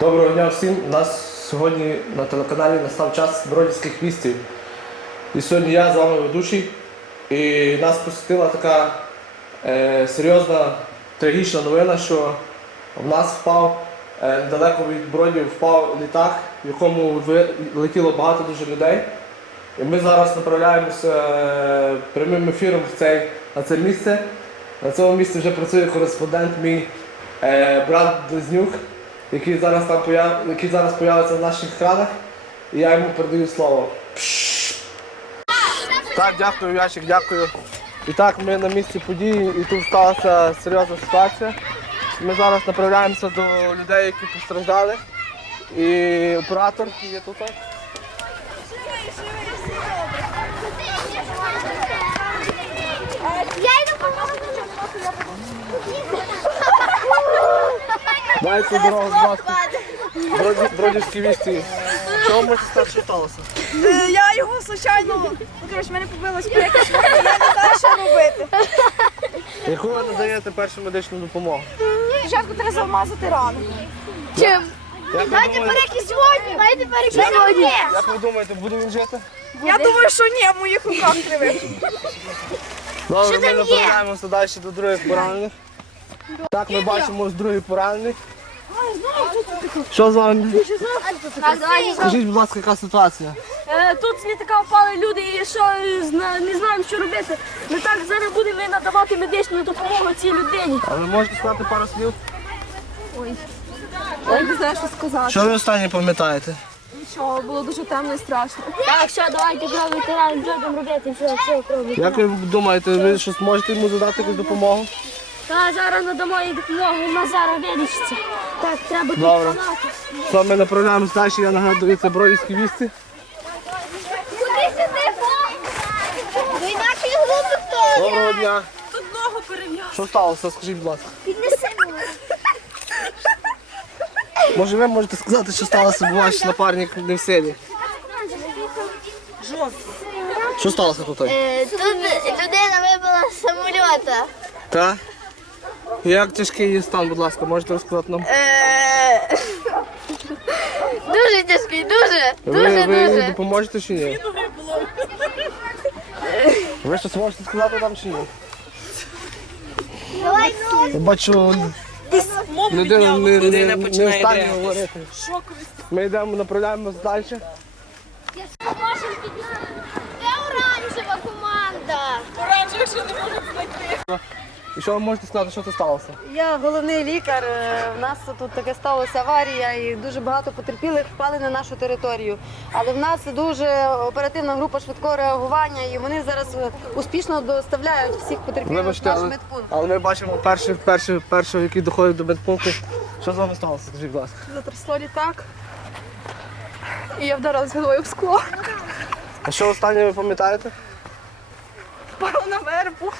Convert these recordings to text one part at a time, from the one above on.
Доброго дня всім. У нас сьогодні на телеканалі настав час бродівських вістів. І сьогодні я з вами ведучий. І нас посетила така е, серйозна трагічна новина, що в нас впав е, далеко від бродів впав літак, в якому летіло багато дуже людей. І ми зараз направляємося е, прямим ефіром в цей, на це місце. На цьому місці вже працює кореспондент мій е, брат Близнюк, який зараз там появ... який зараз появиться в наших екранах. І я йому передаю слово. Так, дякую, Ящик, дякую. І так, ми на місці події і тут сталася серйозна ситуація. Ми зараз направляємося до людей, які постраждали. І оператор який є тут. Дайте дорогу, ласка. Броді- Бродівські вісті. Що ви можете сталося? Е, Я його случайно, ну коротше, мене побило спеки, я не знаю, що робити. Яку ви надаєте першу медичну допомогу? Спочатку треба замазати рану. Чим? Як ви Дайте думаєте, переки сьогодні. Дайте переки сьогодні. як ви думаєте, буде він жити? Я думаю, що ні, в моїх руках кривих. Добре, ми там направляємося далі до других поранених. Так, ми бачимо ось другий поранений. Що з вами? Так, давай. Скажіть, будь ласка, яка ситуація? Е, Тут з літака впали люди і що е, зна- не знаємо, що робити. Ми так зараз будемо надавати медичну допомогу цій людині. А ви можете сказати пару слів? Я не знаю, що сказати. Що ви останнє пам'ятаєте? Нічого, було дуже темно і страшно. Так, що давайте про ветеран будемо робити, що, що робити. Як ви думаєте, ви щось можете йому задати якусь допомогу? Та зараз надамо їй допомогу, вона зараз вилічиться. Так, треба тут Добре. Все, ми направляємося далі, я нагадую, це бродівські вісті. Куди сюди? Групи хто? Доброго дня. Тут ногу перев'яз. Що сталося, скажіть, будь ласка. Піднеси мене. Може ви можете сказати, що сталося, бо ваш напарник не в силі. Що сталося тут? Е, Тут людина вибила з самольота. Так? Як тяжкий її стан, будь ласка, можете розказати нам? Е, Дуже тяжкий, дуже, Ви, дуже, ви їй дуже. допоможете чи ні? Ви щось можете сказати нам чи ні? Давай ну. Я бачу, людина не, не, не в стані говорити. Ми йдемо, направляємося далі. Це оранжева команда. І що ви можете сказати, що це сталося? Я головний лікар. Е, В нас тут таке сталося аварія, і дуже багато потерпілих впали на нашу територію. Але в нас дуже оперативна група швидкого реагування, і вони зараз е, успішно доставляють всіх потерпілих в наш але, медпункт. але ми бачимо перший, перший, перший, який доходить до медпункту. Що з вами сталося, скажіть, будь ласка? Затрясло літак. І я вдарилась головою в скло. А що останнє ви пам'ятаєте? Впала на вербу.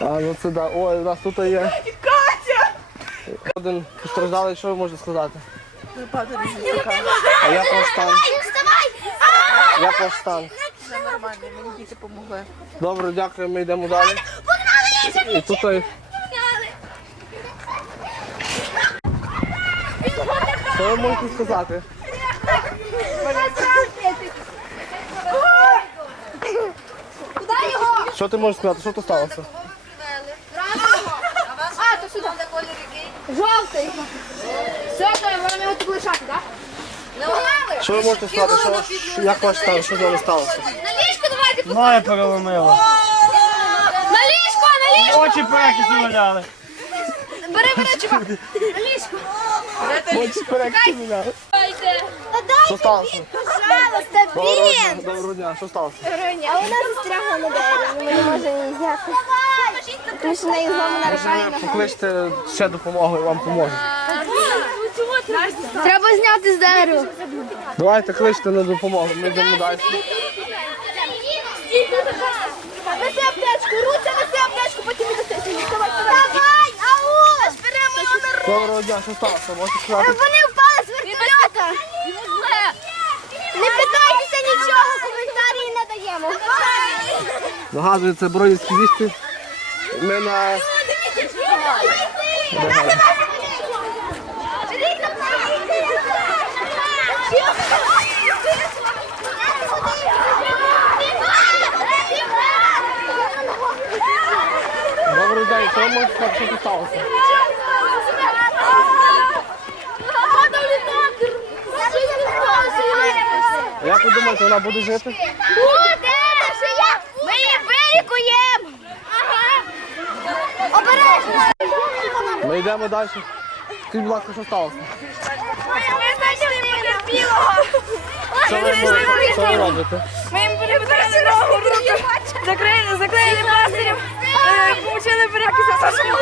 А, ну це да. Ой, у нас тут є Катя! один постраждалий, що ви можете сказати? А як ваш стан? Вставай! Як нормально, мені діти допомогли. Добре, дякую, ми йдемо далі. І тут ой, що ви можете сказати? Куди його? Що ти можеш сказати? Що тут сталося? А, то сюди. Жовтий. Все, то вам його тут лишати, так? Що ви можете сказати? Що, що- як ваш стан? Що з вами сталося? На ліжко давайте. Ноги переломило. На ліжко, на ліжко. Очі перекису валяли. Бери, бери, чувак. На ліжко. Очі перекинули. Що сталося? Пожалуйста, Доброго дня, доброго дня. Що сталося? А вона застрягла на дереві, ми не можемо її взяти. Що неї зламана рука і нога. Покличте ще допомогу і вам поможуть. Треба зняти з дерева. Давайте кличте на допомогу, ми йдемо далі. Неси аптечку, Руся, неси аптечку, потім віднесеш. Давай, давай, ау! Беремо номер. Доброго дня, що сталося? Можете сказати? Вони впали з вертольота. Не питайтеся нічого, коментарі не даємо. Нагадую, це Бродівські вісті ми на... Добрий день, що ми так що сталося? Як ви думаєте, вона буде жити? Йдемо далі. Скажіть, будь ласка, що сталося? Ми знайшли потерпілого. Що ви, що ви робите? Ми їм перебрали ногу, руку, закрили, заклеїли пластирем, е, помочили перекиси, зашили.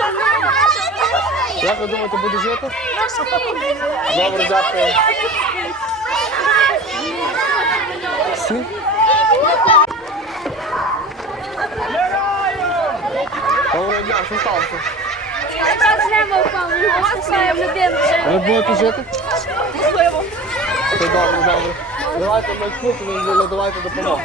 Як ви думаєте, буде жити? Добре, дякую. Всі? Доброго дня, що сталося? Ви будете жити? Можливо. Це добре, добре. Давайте ми тут, ви надавайте допомогу.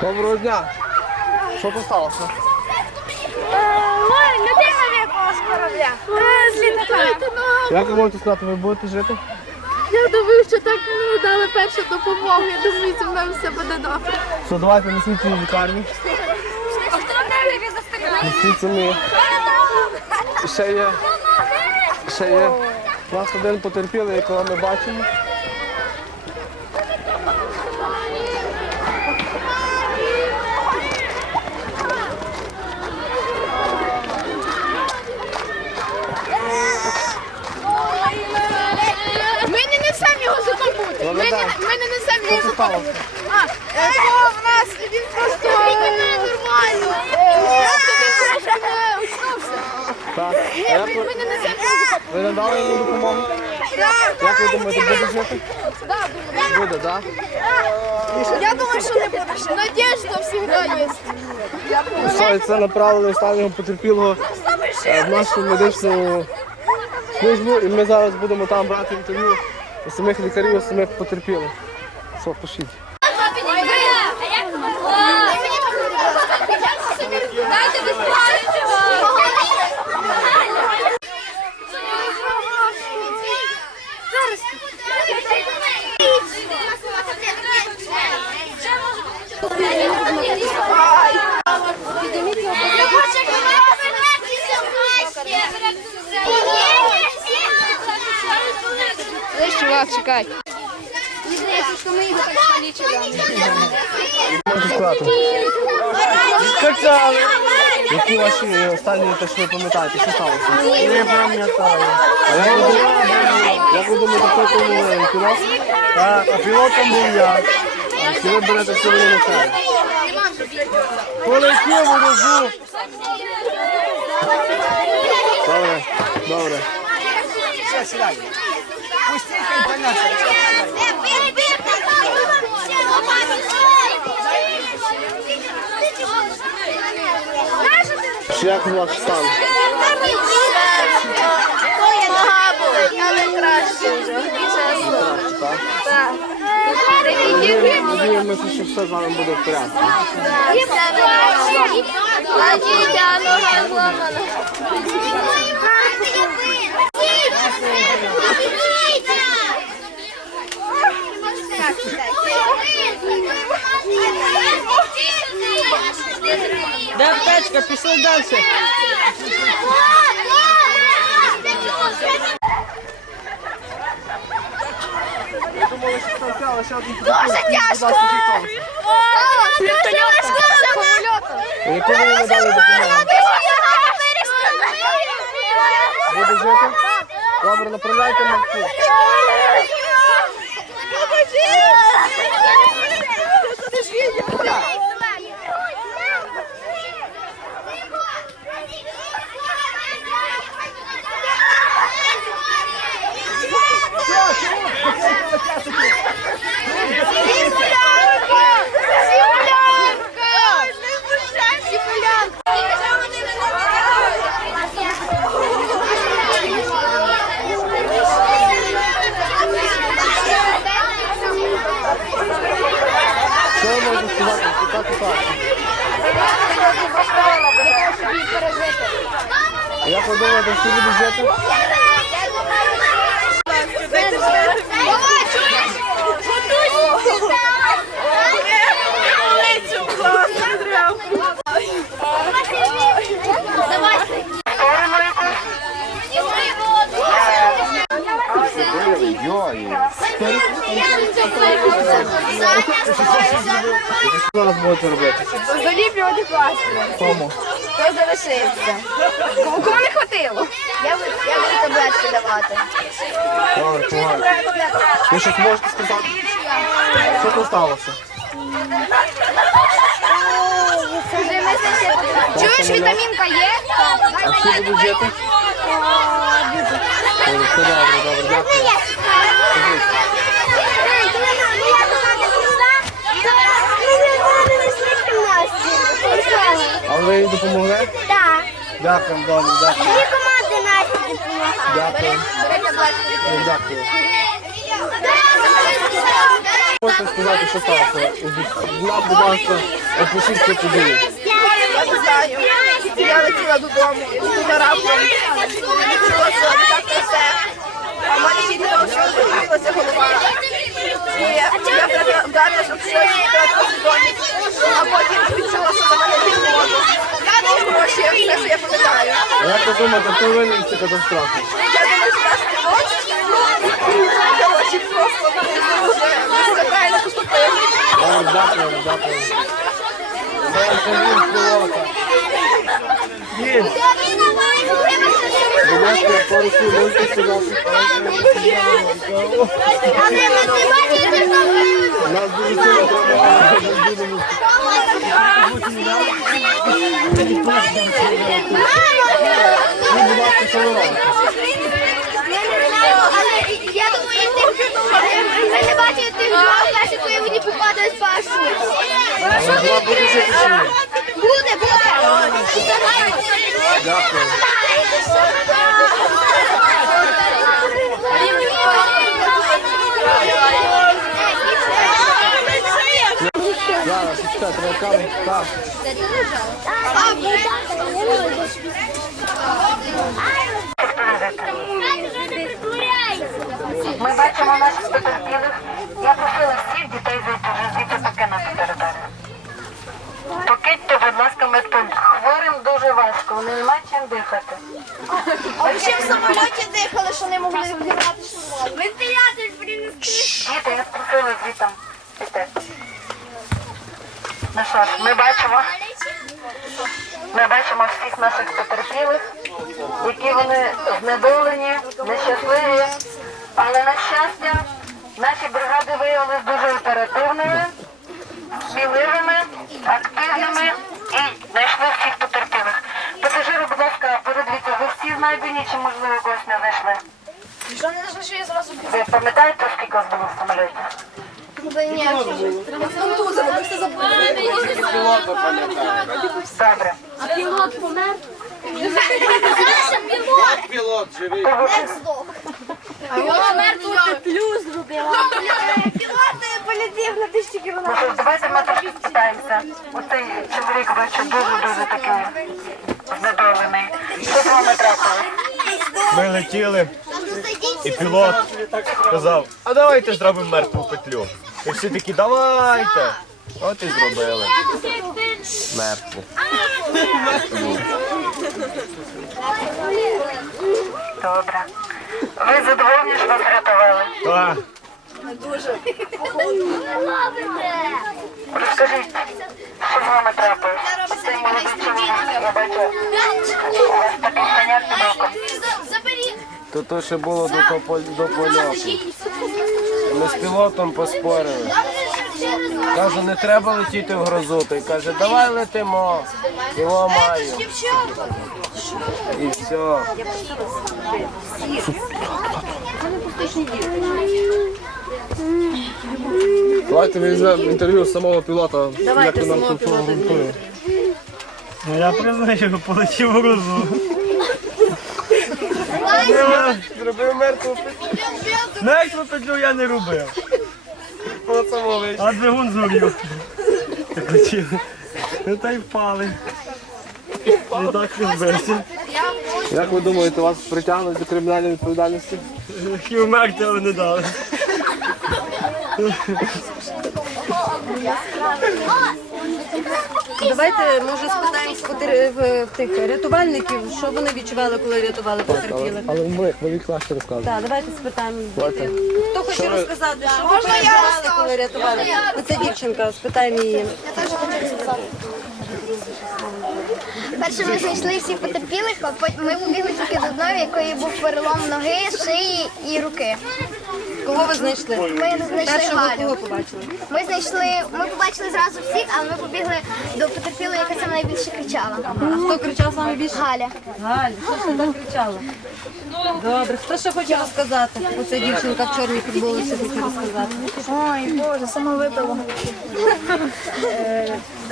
Доброго дня. Що тут сталося? Ой, людина випала з корабля. Як ви можете сказати, ви будете жити? Я що так ми дали першу допомогу. Я думаю, зі мною все буде добре. Що, давайте несіть її в лікарню. Несіть самі. Ще є. Ще є. У нас один потерпілий, якого ми бачимо. Ми не несемо його за комп'ютер. Ми не, ми не несемо його за? А, е, то в нас він просто е, нормально. Він не очнувся. Так. А Ми, ми не несемо його за ви надали йому допомогу? Як ви думаєте, буде жити? Буде, так? Я думаю, що не буде. Надежда завжди є. Все, і це направлено останнього потерпілого е, в нашу медичну службу. І ми зараз будемо там брати інтерв'ю самих лікарів, самих потерпілих. Все, пишіть. Дайте Чувак, чекай. Мені здається, що ми його так полічили. Сказати? Відкачали. Які ваші останні те, що ви пам'ятаєте, що сталося? Не пам'ятаю. Ви думаєте, як ви хто тому пілот? Так, а пілотом був я. А ви берете сьогодні на себе? Полетів у розу. Добре, добре. Чи як ваш стан? Нога болить, але краще вже. Чесно. Так? Надіємося, що все з вами буде в порядку. Надія, нога зламана. Де аптечка? Пішли далі. Дуже тяжко. Яку ви дали допомогу? Буде жити? Добре, направляйте на вхід. Що ви можете сказати? Яка ситуація? Думаєте, всі будуть жити? Давай, чуєш? Готуйся. Лицю. Будете робити? Заліплювати пластир. Кому? Хто залишився? Кому, кому не хватило? Я буду, я буду таблетки давати. Добре, погано. Ви щось можете сказати? Що тут сталося? Скажи, ми знайшли Чуєш, вітамінка є? А всі будуть жити? Добре, Все добре, добре, дякую. А ви їй допомогли? Так. Дякую, добре, дякую. Дві команди Насті допомагають. Дякую. Ну, Дякую. Можете сказати, що сталося? Нам, будь ласка, опишіть цю подію. Я не знаю. Я летіла додому, і тут раптом відчула, що так все. А в мене ще й того, що розбилася голова. І я вдарила, щоб щось втратила свідомість. А потім відчула, що на мене підходить. Ну, гроші, все, що я пам'ятаю. А Як ви думаєте, хто винен в цій? Я думаю, що наш пілот, я очі просто дуже правильно поступили. Добре, дякую, дякую. Це він пілота. Він, будь ласка, пару можете сказати? Нас дуже сильно треба. Ми будемо Ну, будь ласка, ви? Але я думаю, ти не бачили тих двох перших, коли першого. Вона буде жити чи ні? Буде, буде. Дякую. Ми бачимо наших потерпілих. Я просила всіх дітей зайти вже звідти покинути територію. Покидьте, будь ласка, медпункт. Хворим дуже важко, вони не мають чим дихати. А ви ще в самоліті дихали, що не могли вбирати самоліт? Вентилятор принесли. Діти, я спросила що ж, ми бачимо, ми бачимо всіх наших потерпілих, які вони знедолені, нещасливі. Але на щастя, наші бригади виявилися дуже оперативними, сміливими, активними і знайшли всіх потерпілих. Пасажири, будь ласка, подивіться, ви всі знайдені чи можливо когось не знайшли? Що не знайшли, я зразу Ви пам'ятаєте, скільки вас було в самоліті? Добре. А пілот помер. Пілот. А його мертву петлю зробила. Пілот полетів на тисячу Ну кілометрів. давайте ми трошки спитаємося. Оцей чоловік, бачу, дуже-дуже такий знедолений. Що з вами трапилось? Ми летіли, і пілот сказав, а давайте зробимо мертву петлю. І всі такі, давайте. От і зробили. Мертву. Добре. Ви задоволені, що вас врятували? Так. Розкажіть, що з вами трапилось? Цей молодий чоловік, я бачу, у вас такий коняк під оком. То то ще було до, до польоту. Ми з пілотом поспорили. Кажу, не треба летіти в грозу. Той каже, давай летимо. Його маю. І все. Давайте візьмемо інтерв'ю з самого пілота. Давайте як самого пілота. Ну я признаю, полетів в грузу. Зробив мертву петлю. Мертву петлю я не робив. Вийшло. А двигун. Так летів. Ну та й впали. І так розбився. Як ви думаєте, вас притягнуть до кримінальної відповідальності? Хотів вмерти, але не дали. Давайте може спитаємо в потер- в тих рятувальників, що вони відчували, коли рятували потерпілих. Але ми, ми краще розказуємо. Так, давайте спитаємо. Давайте. Хто хоче Що ви- розказати, що ви переживали, коли рятували? Оце дівчинка, спитаємо її. Перше ми знайшли всіх потерпілих, а потім ми побігли тільки до одної, в якої був перелом ноги, шиї і руки. Кого ви знайшли? Ми знайшли Першого кого Галю. побачили? Ми знайшли, ми побачили зразу всіх, але ми побігли до потерпілої, яка саме найбільше кричала. А хто кричав саме більше? Галя. Галь, що ж ти так кричала? Добре, хто ще хоче розказати? Оця дівчинка в чорній футболці хоче розказати. Ой, Боже, саме випила.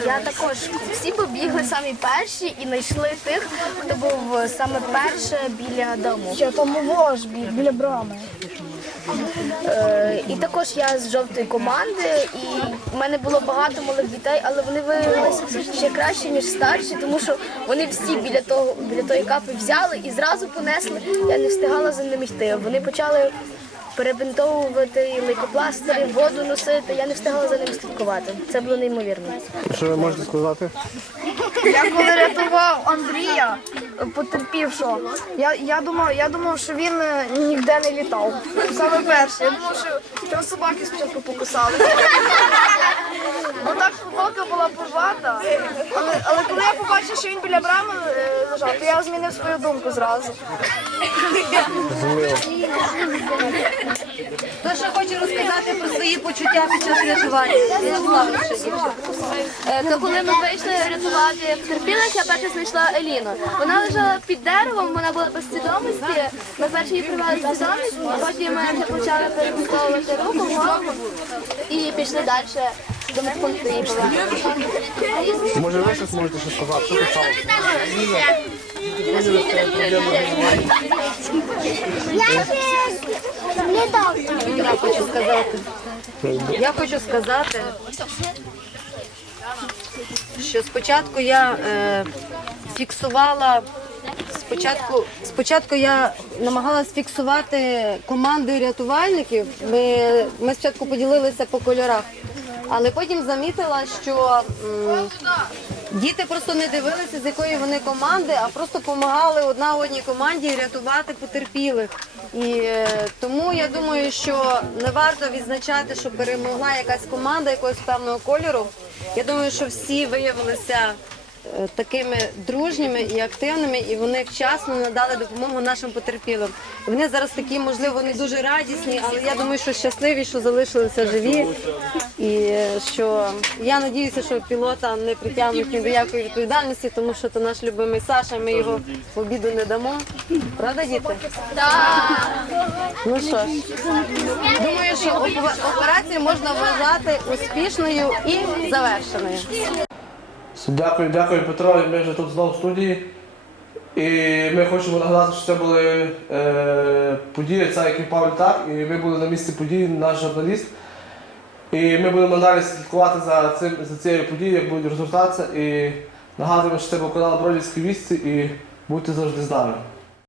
Я також всі побігли самі перші і знайшли тих, хто був саме перше біля дому. Що там вож біля брами? Е, і також я з жовтої команди, і в мене було багато малих дітей, але вони виявилися ще краще, ніж старші, тому що вони всі біля того біля тої капи взяли і зразу понесли. Я не встигала за ними йти. Вони почали перебинтовувати лейкопластирі, воду носити. Я не встигала за ними слідкувати. Це було неймовірно. Що ви можете сказати? Я коли рятував Андрія, потерпівшого, я, я, думав, я думав, що він е, ніде не літав. Саме перше. Я думав, що там собаки спочатку покусали. Так футболка була порвата. Але, але коли я побачив, що він біля брами е, лежав, то я змінив свою думку зразу. Хто ще хоче розказати про свої почуття під час рятування? Ярослав, ще дівчинка. Е, То коли ми вийшли рятувати потерпілих, я перше знайшла Еліну. Вона лежала під деревом, вона була без свідомості. Ми перше її привели в свідомість, потім ми вже почали перебинтовувати руку, голову і пішли далі до медпункту її повезли. Може ви щось можете ще сказати? Що тут сталося? Я хочу сказати. Я хочу сказати, що спочатку я е, фіксувала. Спочатку, спочатку я намагалась фіксувати команди рятувальників. Ми, ми спочатку поділилися по кольорах, але потім замітила, що м, діти просто не дивилися, з якої вони команди, а просто допомагали одна одній команді рятувати потерпілих. І е, тому я думаю, що не варто відзначати, що перемогла якась команда якогось певного кольору. Я думаю, що всі виявилися такими дружніми і активними, і вони вчасно надали допомогу нашим потерпілим. Вони зараз такі, можливо, не дуже радісні, але я думаю, що щасливі, що залишилися живі. І е, що я надіюся, що пілота не притягнуть ні до якої відповідальності, тому що це наш любимий Саша, ми його в обіду не дамо. Правда, діти? Ну що ж, думаю, що опе- операцію можна вважати успішною і завершеною. Дякую, дякую, Петро. Ми вже тут знову в студії. І ми хочемо нагадати, що це були е, події, це який впав так, і ми були на місці події, наш журналіст. І ми будемо далі слідкувати за, цим, за цією подією, як будуть розгортатися. І нагадуємо, що це був канал Бродівські вісті і будьте завжди з нами.